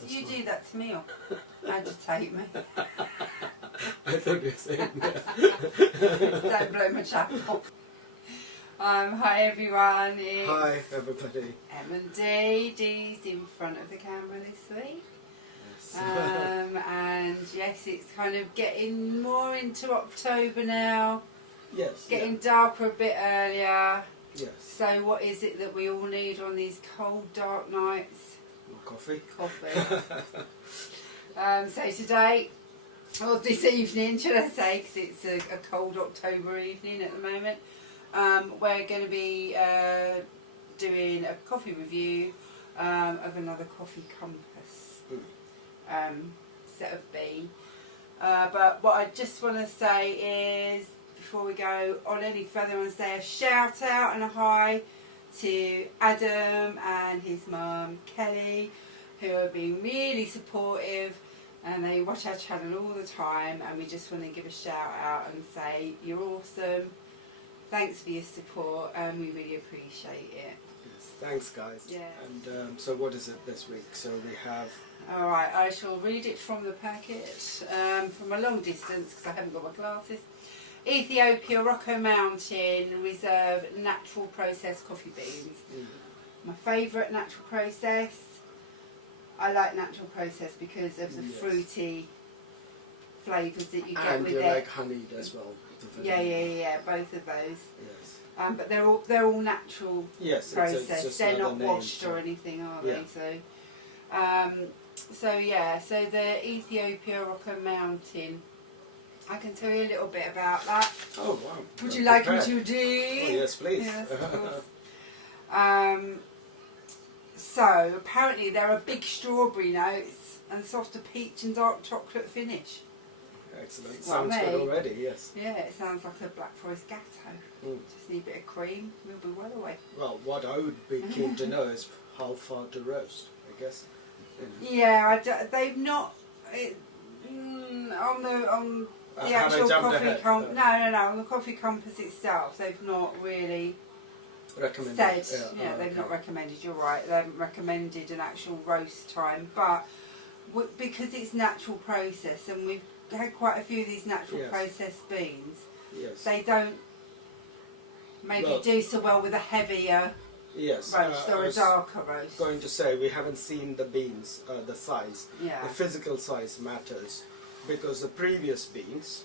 That's you do that to me or agitate me. I thought you were saying that. Don't blow my chap off. Hi everyone. It's Hi everybody. M and D. D's in front of the camera this week. Yes. And yes, it's kind of getting more into October now. Yes. Getting darker a bit earlier. Yes. So what is it that we all need on these cold, dark nights? Coffee. Coffee. So today, or this evening, should I say, because it's a cold October evening at the moment, we're going to be doing a coffee review of another coffee compass set of bean. But what I just want to say is, before we go on any further, I want to say a shout out and a hi to Adam and his mum Kelly, who have been really supportive and they watch our channel all the time, and we just want to give a shout out and say you're awesome, thanks for your support, and we really appreciate it. Yes, thanks guys. Yeah. And so what is it this week? So we have... Alright, I shall read it from the packet from a long distance because I haven't got my glasses. Ethiopia Rocko Mountain Reserve Natural Process Coffee Beans. My favourite natural process. I like natural process because of the fruity flavours that you get with it. And you like honeyed as well. Yeah, both of those. Yes. But they're all natural process. It's just they're not name, washed or anything, are they? So the Ethiopia Rocko Mountain. I can tell you a little bit about that. Oh wow! Would you like me to do? Oh yes, please. Yes, of course. So apparently there are big strawberry notes and softer peach and dark chocolate finish. Excellent. Sounds good already. Yes. Yeah, it sounds like a Black Forest Gâteau. Just need a bit of cream. We'll be well away. Well, what I would be keen to know is how far to roast. I guess. Yeah, they've not on the actual coffee compass. No, on the coffee compass itself, they've not really recommended. said. They've not recommended. You're right. They haven't recommended an actual roast time, but because it's natural process, and we've had quite a few of these natural process beans. Yes. They don't maybe do so well with a heavier roast or a darker roast. Going to say we haven't seen the beans, the size. Yeah. The physical size matters, because the previous beans,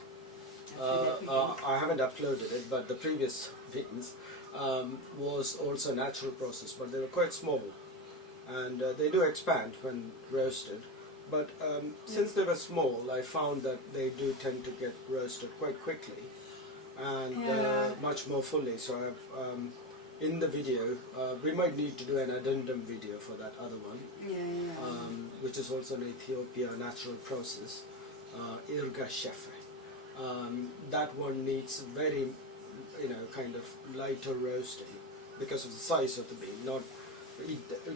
I haven't uploaded it, but the previous beans was also natural process, but they were quite small, and they do expand when roasted. But since they were small, I found that they do tend to get roasted quite quickly and much more fully. So I've, in the video, we might need to do an addendum video for that other one, which is also an Ethiopia natural process, Yirgacheffe. That one needs very, kind of lighter roasting because of the size of the bean.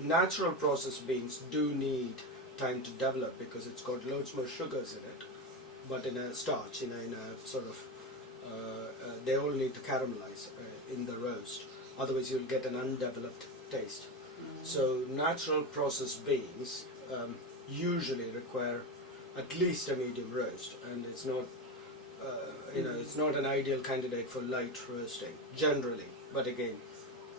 Natural process beans do need time to develop because it's got loads more sugars in it, but in a starch, in a sort of, they all need to caramelize in the roast, otherwise you'll get an undeveloped taste. So natural process beans usually require at least a medium roast, and it's not, it's not an ideal candidate for light roasting generally, but again,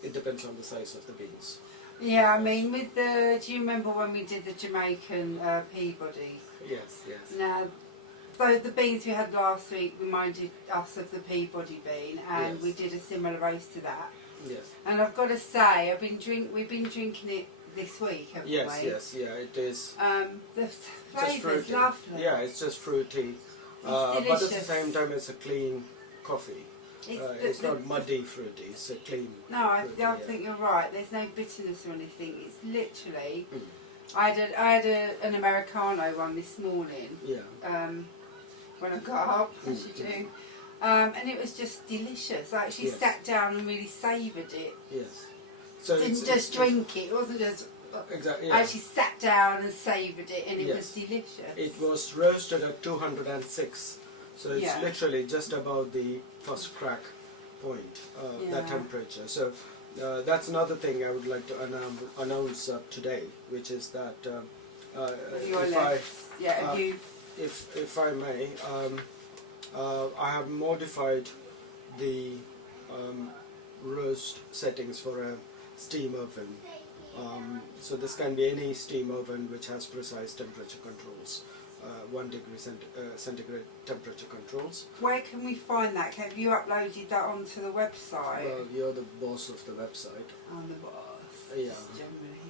it depends on the size of the beans. Yeah, I mean, with do you remember when we did the Jamaican Peaberry? Yes, yes. Now, the beans we had last week reminded us of the Peabody bean, and we did a similar roast to that. Yes. And I've got to say, we've been drinking it this week, haven't we? Yes, it is. The flavour's lovely. Yeah, it's just fruity, but at the same time it's a clean coffee. It's not muddy fruity, it's a clean No, I think you're right. There's no bitterness or anything. It's literally... I had an Americano one this morning when I got up, as you do. And it was just delicious. I actually sat down and really savoured it. Yes. So didn't just drink it. It wasn't just... Exactly. I actually sat down and savoured it, and it was delicious. It was roasted at 206. So it's literally just above the first crack point, that temperature. So that's another thing I would like to announce today, which is that Your if left. Yeah, have you? if I may, I have modified the roast settings for a steam oven. So this can be any steam oven which has precise temperature controls, 1 degree centigrade temperature controls. Where can we find that? Have you uploaded that onto the website? Well, you're the boss of the website. I'm the boss. Yeah,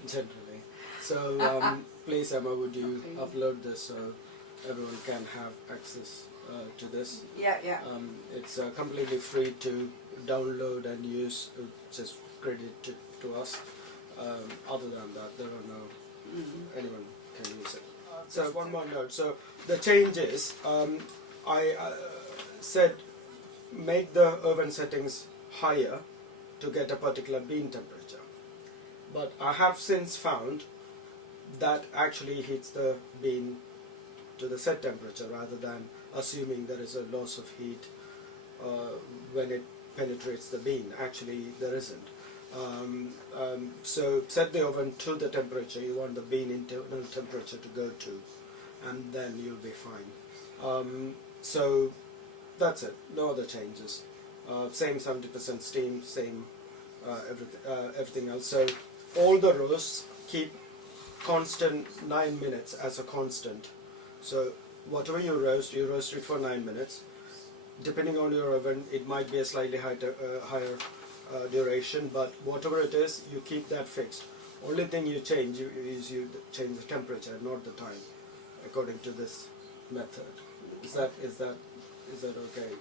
generally. So please, Emma, would you upload this so everyone can have access to this? Yeah, yeah. It's completely free to download and use. Just credit to us. Other than that, there are no anyone can use it. So one more note. So the change is, I said make the oven settings higher to get a particular bean temperature. But I have since found that actually heats the bean to the set temperature rather than assuming there is a loss of heat when it penetrates the bean. Actually, there isn't. So set the oven to the temperature you want the bean internal temperature to go to, and then you'll be fine. So that's it. No other changes. Same 70% steam, same everything else. So all the roasts keep constant 9 minutes as a constant. So whatever you roast it for 9 minutes. Depending on your oven, it might be a slightly higher duration, but whatever it is, you keep that fixed. Only thing you change is you change the temperature, not the time, according to this method. Is that okay?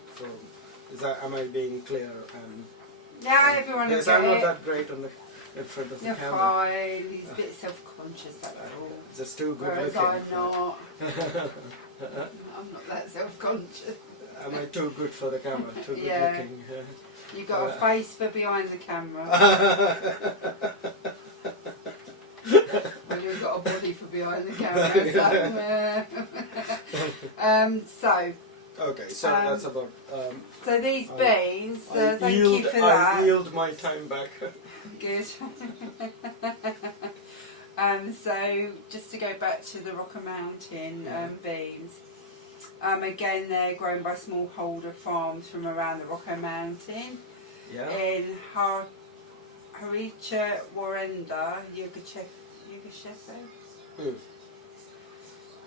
Am I being clear? And yeah, everyone will yes, get I'm not it. that great in front of the You're camera. fine. He's a bit self-conscious, that's all. Just too good Whereas looking. I'm not. I'm not that self-conscious. Am I too good for the camera? Too good Yeah. looking? You've got a face for behind the camera. Well, you've got a body for behind the camera. So, Okay, so that's about. so these beans, thank I you for that. I yield my time back. Good. So just to go back to the Rocko Mountain beans, again they're grown by smallholder farms from around the Rocko Mountain in Rica, Warrenda, Yirgacheffe.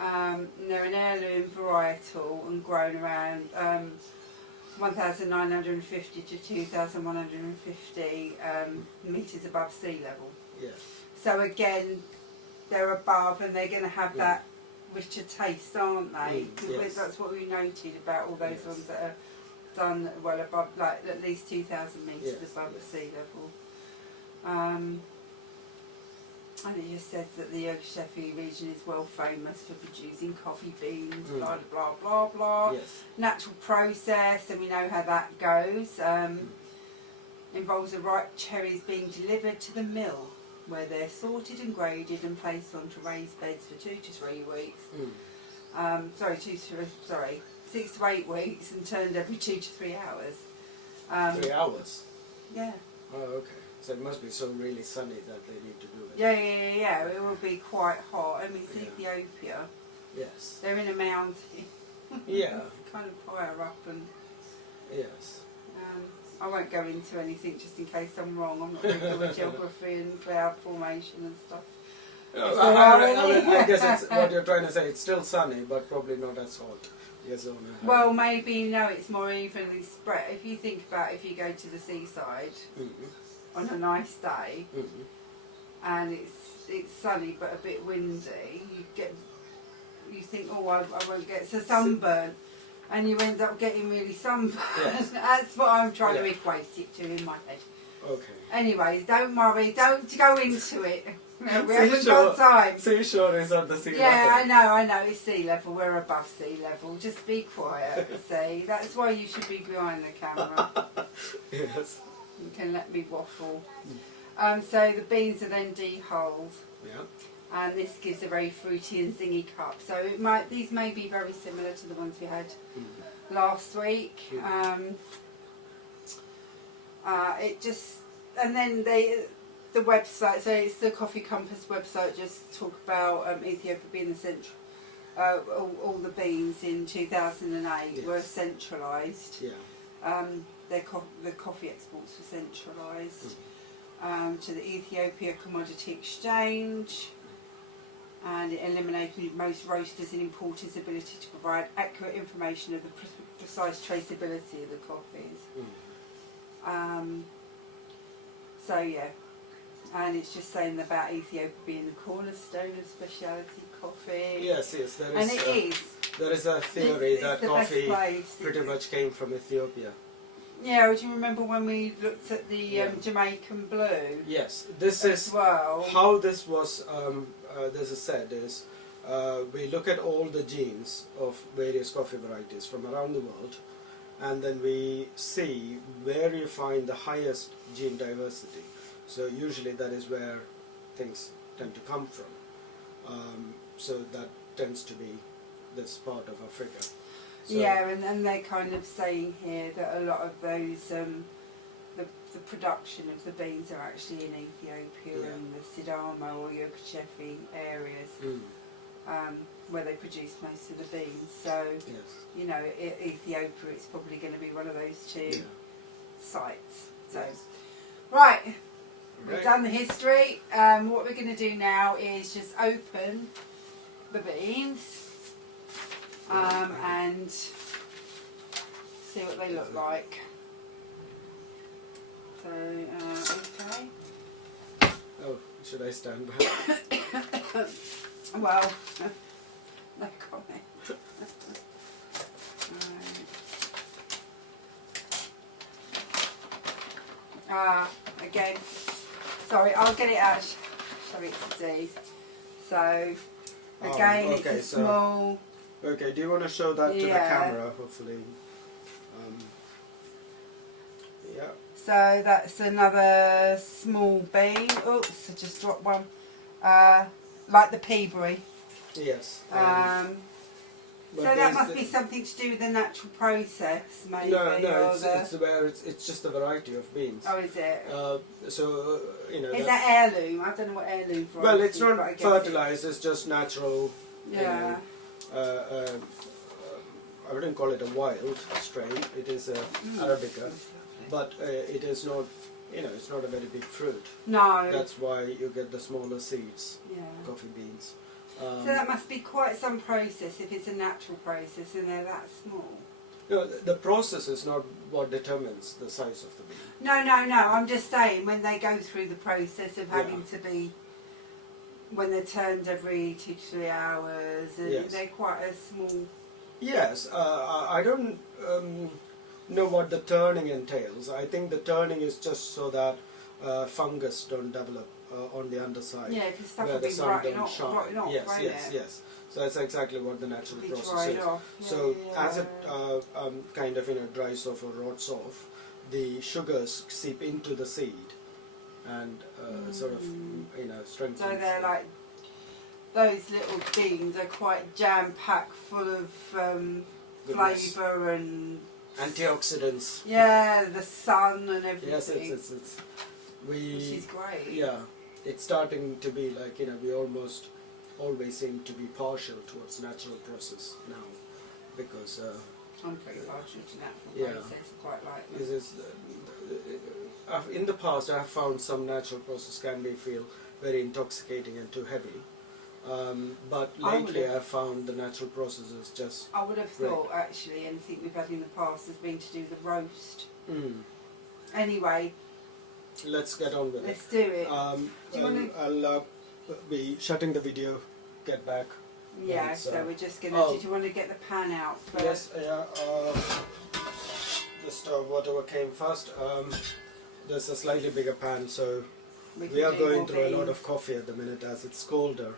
And they're an heirloom varietal and grown around 1,950 to 2,150 metres above sea level. Yeah. So again, they're above and they're going to have that richer taste, aren't they? Yes. That's what we noted about all those ones that are done well above, like at least 2,000 metres above the sea level. And it just says that the Yirgacheffe region is well famous for producing coffee beans, blah blah blah blah. Yes. Natural process, and we know how that goes. Involves the ripe cherries being delivered to the mill, where they're sorted and graded and placed onto raised beds for 2 to 3 weeks. 6 to 8 weeks, and turned every 2 to 3 hours. 3 hours? Yeah. Oh, okay. So it must be so really sunny that they need to do it. Yeah. It will be quite hot. I mean, it's Ethiopia. Yes. They're in a mountain. Yeah. Kind of higher up, and Yes. I won't go into anything just in case I'm wrong. I'm not very good with geography and cloud formation and stuff. I guess it's, what you're trying to say, it's still sunny, but probably not as hot. Yes, well, maybe it's more evenly spread. If you think about if you go to the seaside on a nice day and it's sunny but a bit windy, you think, oh, I won't get so sunburn, and you end up getting really sunburned. Yes. That's what I'm trying to equate it to in my head. Okay. Anyways, don't worry, don't go into it. We haven't got time. Seashore is on the sea level. Yeah, I know, it's sea level, we're above sea level. Just be quiet, see? That's why you should be behind the camera. Yes. You can let me waffle. So the beans are then dehulled. Yeah. And this gives a very fruity and zingy cup. So these may be very similar to the ones we had last week. And then the website, so it's the Coffee Compass website, just talk about Ethiopia being the central, all the beans in 2008 were centralised. Yeah. The coffee exports were centralised to the Ethiopia Commodity Exchange, and it eliminated most roasters' and importers' ability to provide accurate information of the precise traceability of the coffees. So yeah, and it's just saying about Ethiopia being the cornerstone of specialty coffee. Yes, yes, there is. And it is. There is a theory It's that the coffee best place. pretty much came from Ethiopia. Yeah, do you remember when we looked at the Jamaican blue? Yes, this as is well. how this was. This is said is we look at all the genes of various coffee varieties from around the world, and then we see where you find the highest gene diversity. So usually that is where things tend to come from. So that tends to be this part of Africa. So Yeah, and they're kind of saying here that a lot of those, the production of the beans are actually in Ethiopia and the Sidama or Yirgacheffe areas, where they produce most of the beans. So, you know, Ethiopia, it's probably going to be one of those two sites. So, right, we've done the history. What we're going to do now is just open the beans. And see what they look like. So, okay. Oh, should I stand back? Well, no comment. Again, sorry, I'll get it out. Show it to Dee. So, again, it's a small. Okay, do you want to show that to the camera, hopefully? Yeah. So that's another small bean. Oops, I just dropped one. Like the Peaberry. Yes. So that must be something to do with the natural process, maybe. No, it's just a variety of beans. Oh, is it? So you know. Is that heirloom? I don't know what heirloom from. Well, it's not fertilized. It's just natural. Yeah. I wouldn't call it a wild strain. It is a Arabica, but it is not. You know, it's not a very big fruit. No. That's why you get the smaller seeds. Yeah. Coffee beans. So that must be quite some process if it's a natural process and they're that small. No, the process is not what determines the size of the bean. No. I'm just saying when they go through the process of having to be, when they're turned every 2 to 3 hours, and they're quite a small. Yes, I don't know what the turning entails. I think the turning is just so that fungus don't develop on the underside. Yeah, because stuff where will the be sun rotting don't off, shine. Yes. So that's exactly what the natural process is. So as it kind of dries off or rots off, the sugars seep into the seed and sort of strengthen. So they're like, those little beans are quite jam packed full of flavour and antioxidants. Yeah, the sun and everything. Yes, it's which is great. Yeah, it's starting to be like we almost always seem to be partial towards natural process now, because I'm pretty partial to natural process. Quite like this is in the past I have found some natural process can feel very intoxicating and too heavy. But lately I've found the natural process is just. I would have thought actually anything we've had in the past has been to do with the roast. Anyway, let's get on with it. Let's do it. I'll be shutting the video. Get back. Yeah. So we're just gonna. Did you want to get the pan out first? Yes. The stove, whatever came first. There's a slightly bigger pan, so we are going through a lot of coffee at the minute as it's colder.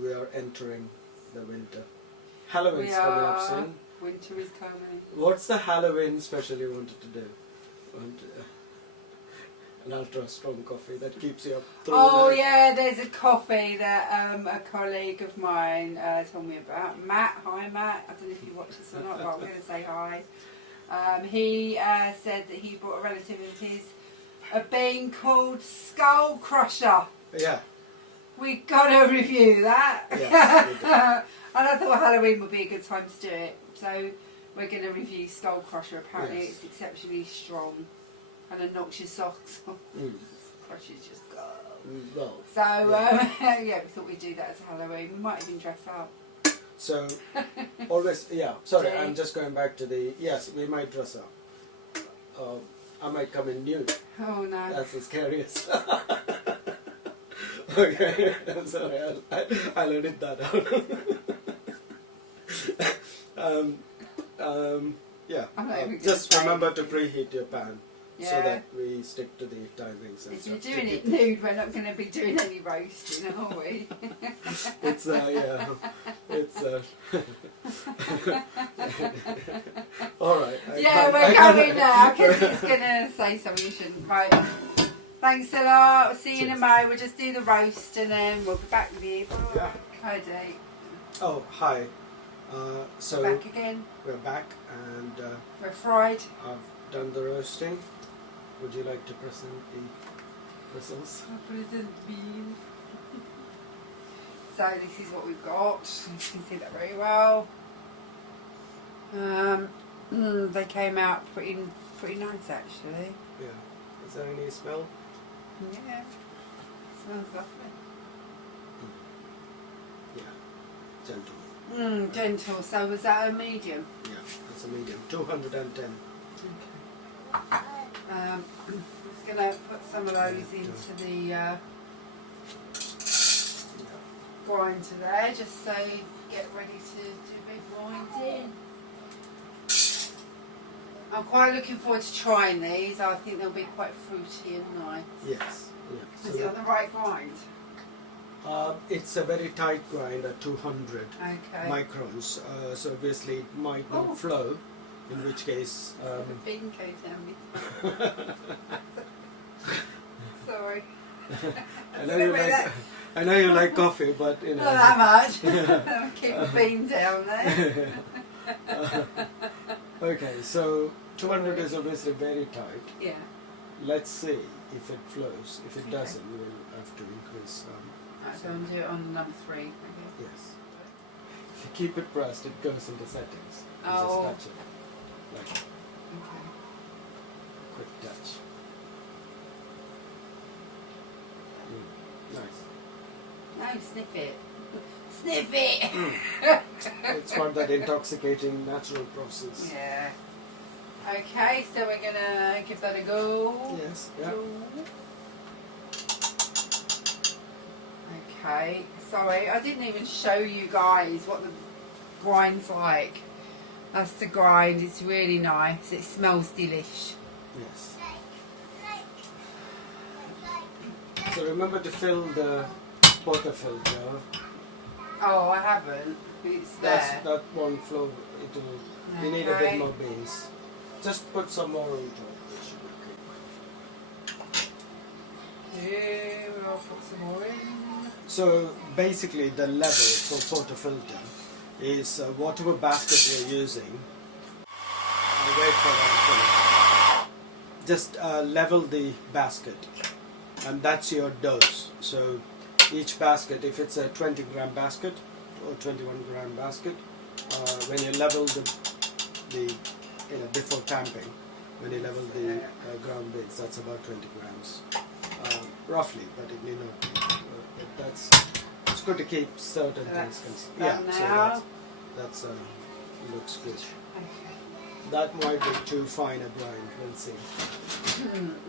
We are entering the winter. Halloween's coming up soon. Winter is coming. What's the Halloween special you wanted to do? An ultra strong coffee that keeps you up through the night. Yeah, there's a coffee that a colleague of mine told me about. Matt, hi Matt. I don't know if you watch this or not, but I'm going to say hi. He said that he brought a relative of his a bean called Skull Crusher. Yeah. We got to review that. Yes, we do. And I thought Halloween would be a good time to do it. So we're going to review Skull Crusher. Apparently Yes. it's exceptionally strong and it knocks your socks off. Crushes just go. Well, So yeah, we thought we'd do that as a Halloween. We might even dress up. so always, yeah. Sorry, Okay. I'm just going back to the. Yes, we might dress up. I might come in nude. Oh no. That's the scariest. Okay, I'm sorry. I'll edit that out. Yeah. I'm not even gonna Just say remember to preheat your pan so Yeah. that we stick to the timings and If you're stuff. doing it nude, we're not going to be doing any roasting, are we? It's yeah. It's all right. Yeah, we're going now because he's going to say something you shouldn't. Right. Thanks a lot. We'll see you in a moment. We'll just do the roast and then we'll be back with you. Yeah. Cody. Oh, hi. So Back again. we're back and We're fried. I've done the roasting. Would you like to present the bristles? So this is what we've got. You can see that very well. They came out pretty nice actually. Yeah. Is there any smell? Yeah. Smells lovely. Yeah. Gentle. Gentle. So was that a medium? Yeah, it's a medium. 210. Okay. I'm just going to put some of those into the grinder there, just so you get ready to do big grinding. I'm quite looking forward to trying these. I think they'll be quite fruity and nice. Yes. Yeah. Is it on the right grind? It's a very tight grind at 200 Okay. microns. So obviously it might not flow. In which case, The bean cake down me. Sorry. I know you like coffee, but you know. Not that much. Keep the bean down there. Okay, so 200 is obviously very tight. Yeah. Let's see if it flows. If it doesn't, we will have to increase. Right, so I'm going to do it on number 3. Okay. Yes. If you keep it pressed, it goes into settings. You Oh. just touch it. Like Okay. a quick touch. Nice. No, sniff it. Sniff it! It's got that intoxicating natural process. Yeah. Okay, so we're going to give that a go. Yes, yeah. Okay, sorry, I didn't even show you guys what the grind's like. That's the grind, it's really nice, it smells delish. Yes. So remember to fill the water filter. Oh, I haven't. It's there. That won't flow. You need a bit more beans. Just put some more on top. It should be okay. Yeah, we'll put some more in. So basically the level for portafilter is whatever basket you're using. I'll wait for that to finish. Just level the basket and that's your dose. So each basket, if it's a 20-gram basket or 21-gram basket, when you level the before tamping, when you level the ground bits, that's about 20 grams. Roughly, but it may not be. It's good to keep certain things consistent. Yeah, so that's looks good. Okay. That might be too fine a grind. We'll see.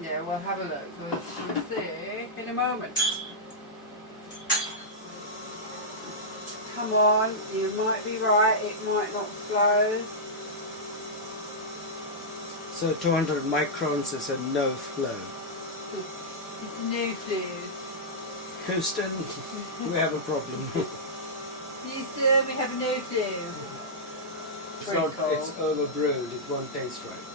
Yeah, we'll have a look. We'll see in a moment. Come on, you might be right. It might not flow. So 200 microns is a no flow. It's new fluid. Houston, we have a problem. Houston, we have no fluid. It's overbrewed. It won't taste right.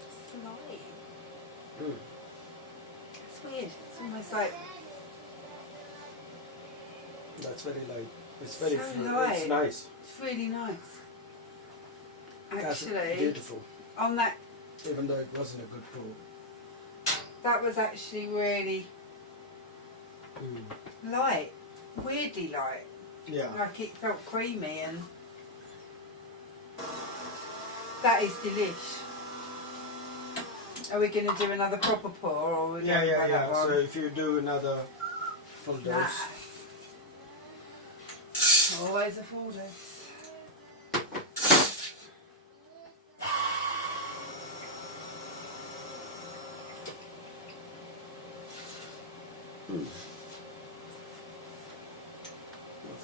It's light. Mm. It's weird. It's almost like That's very light. It's very So it's light. nice. It's really nice. That's Actually, beautiful. on that, Even though it wasn't a good pour. that was actually really light, weirdly light. Yeah. Like it felt creamy, and that is delish. Are we going to do another proper pour, or are we Yeah, going yeah, by yeah. that one? So if you do another full dose. Nice. Always a full dose.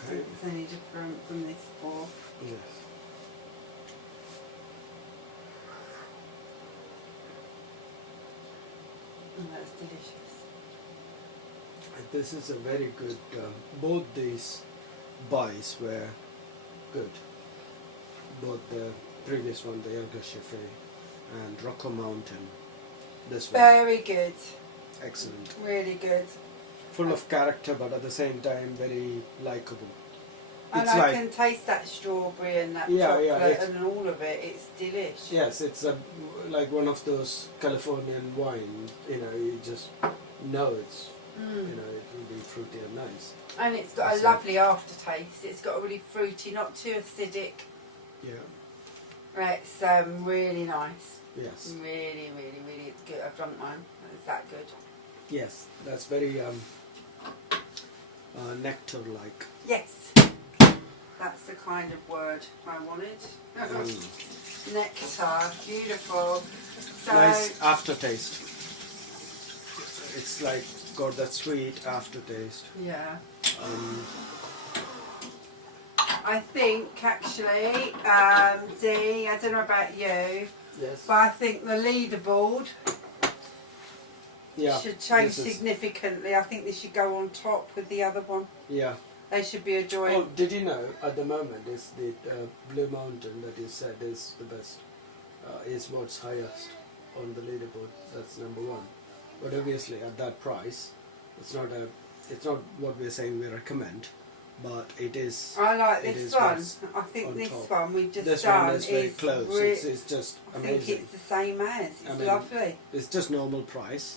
Okay. It's any different from this pour. Yes. And that's delicious. This is a very good. Both these buys were good. Both the previous one, the Yirgacheffe, and Rocko Mountain. This one, Very good. excellent. Really good. Full of character, but at the same time very likable. And It's I like, can taste that strawberry and that Yeah, yeah, chocolate it's- and all of it. It's delish. yes, it's like one of those Californian wine. You know, you just know it's. You know, it will be fruity and nice. And it's got a So- lovely aftertaste. It's got a really fruity, not too acidic. Yeah. It's really nice. Yes. Really, really, really good. I've drunk mine. It's that good. Yes. That's very nectar-like. Yes. That's the kind of word I wanted. Nectar. Beautiful. So, Nice aftertaste. It's like got that sweet aftertaste. yeah. Um, I think actually, Dee, I don't know about you, yes. but I think the leaderboard Yeah. should change this is- significantly. I think this should go on top with the other one. Yeah. They should be a joint. Oh, did you know at the moment is the Blue Mountain that you said is the best, is what's highest on the leaderboard. That's number one. But obviously at that price, it's not what we're saying we recommend, but it is. I like it this is one. what's I think on this top. one we've just This done one is very close. It's just I think amazing. it's the same as. It's I mean, lovely. It's just normal price.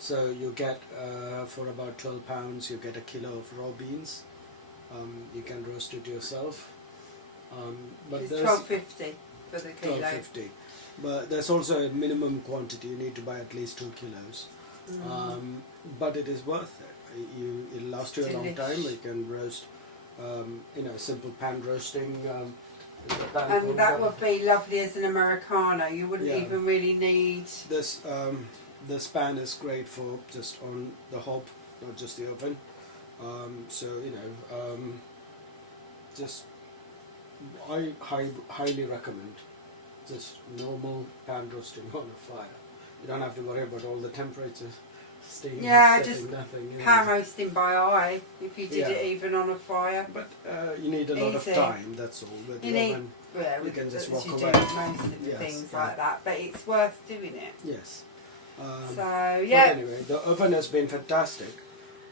So you get for about £12 you get a kilo of raw beans. You can roast it yourself. But It's there's $12.50 for the kilo. $12.50. But there's also a minimum quantity. You need to buy at least 2 kilos. But it is worth it. It'll last you a long time. You can roast, simple pan roasting. In the pan And that holder. would be lovely as an Americano. You wouldn't Yeah. even really need. This pan is great for just on the hob, not just the oven. Just I highly recommend just normal pan roasting on a fire. You don't have to worry about all the temperatures, steam, Yeah, setting, just nothing. Pan roasting by eye, if you did Yeah. it even on a fire. But you need a lot of Easy. time. That's all. With You the need, oven, yeah, you with- can just as walk you away. do with most of the Yes, things yeah. like that, but it's worth doing it. yes. So But yeah, anyway, the oven has been fantastic.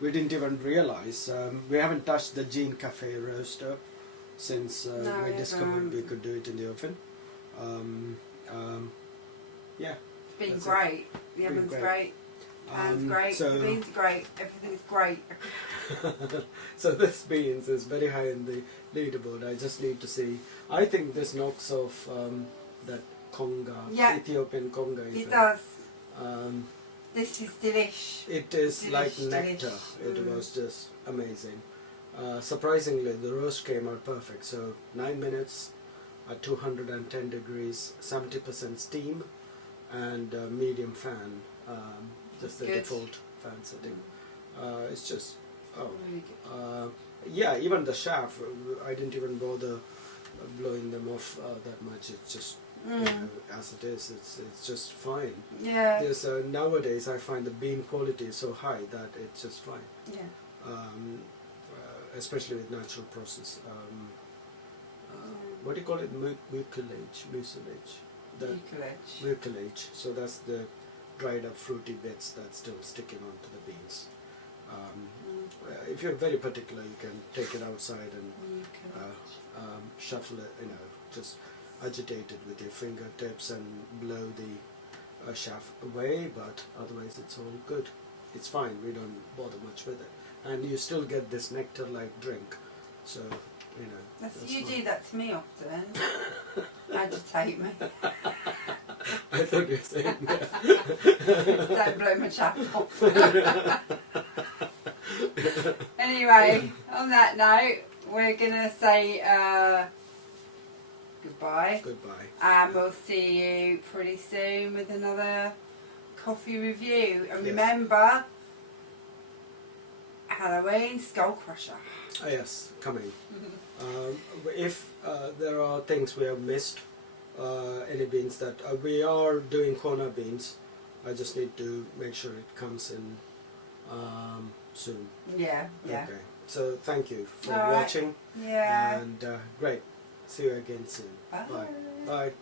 We didn't even realize. We haven't touched the Gene Cafe roaster since No, we we discovered haven't. we could do it in the oven. Yeah. it's been that's it. great. The Been oven's great. great. Pan's great. so- The beans are great. Everything's great. So this beans is very high in the leaderboard. I just need to see. I think this knocks off that Konga, Yeah. Ethiopian Konga. in It fact. does. Um, This is delish. It is Delish, like delish. nectar. It was just amazing. Surprisingly, the roast came out perfect. So 9 minutes at 210 degrees, 70% steam, and medium fan. Just the Good. default fan setting. It's just Really good. yeah. Even the shaft, I didn't even bother blowing them off that much. It's just you know, as it is. It's just fine. Yeah. There's nowadays I find the bean quality is so high that it's just fine, Yeah. especially with natural process. What do you call it? Mucilage. The Eucalyptus. mucilage. So that's the dried up fruity bits that's still sticking onto the beans. If you're very particular, you can take it outside and shuffle it, just agitate it with your fingertips and blow the chaff away, but otherwise it's all good. It's fine, we don't bother much with it. And you still get this nectar-like drink, so, you do that to me often. Agitate me. I thought you were saying that. Don't blow my chaff off. Anyway, on that note, we're going to say goodbye. Goodbye. And we'll see you pretty soon with another coffee review. And remember, Halloween Skull Crusher. Yes, coming. If there are things we have missed, any beans that we are doing corner beans, I just need to make sure it comes in soon. Yeah. Okay. So thank you for All right. watching. Yeah. And great. See you again soon. Bye. Bye. Bye.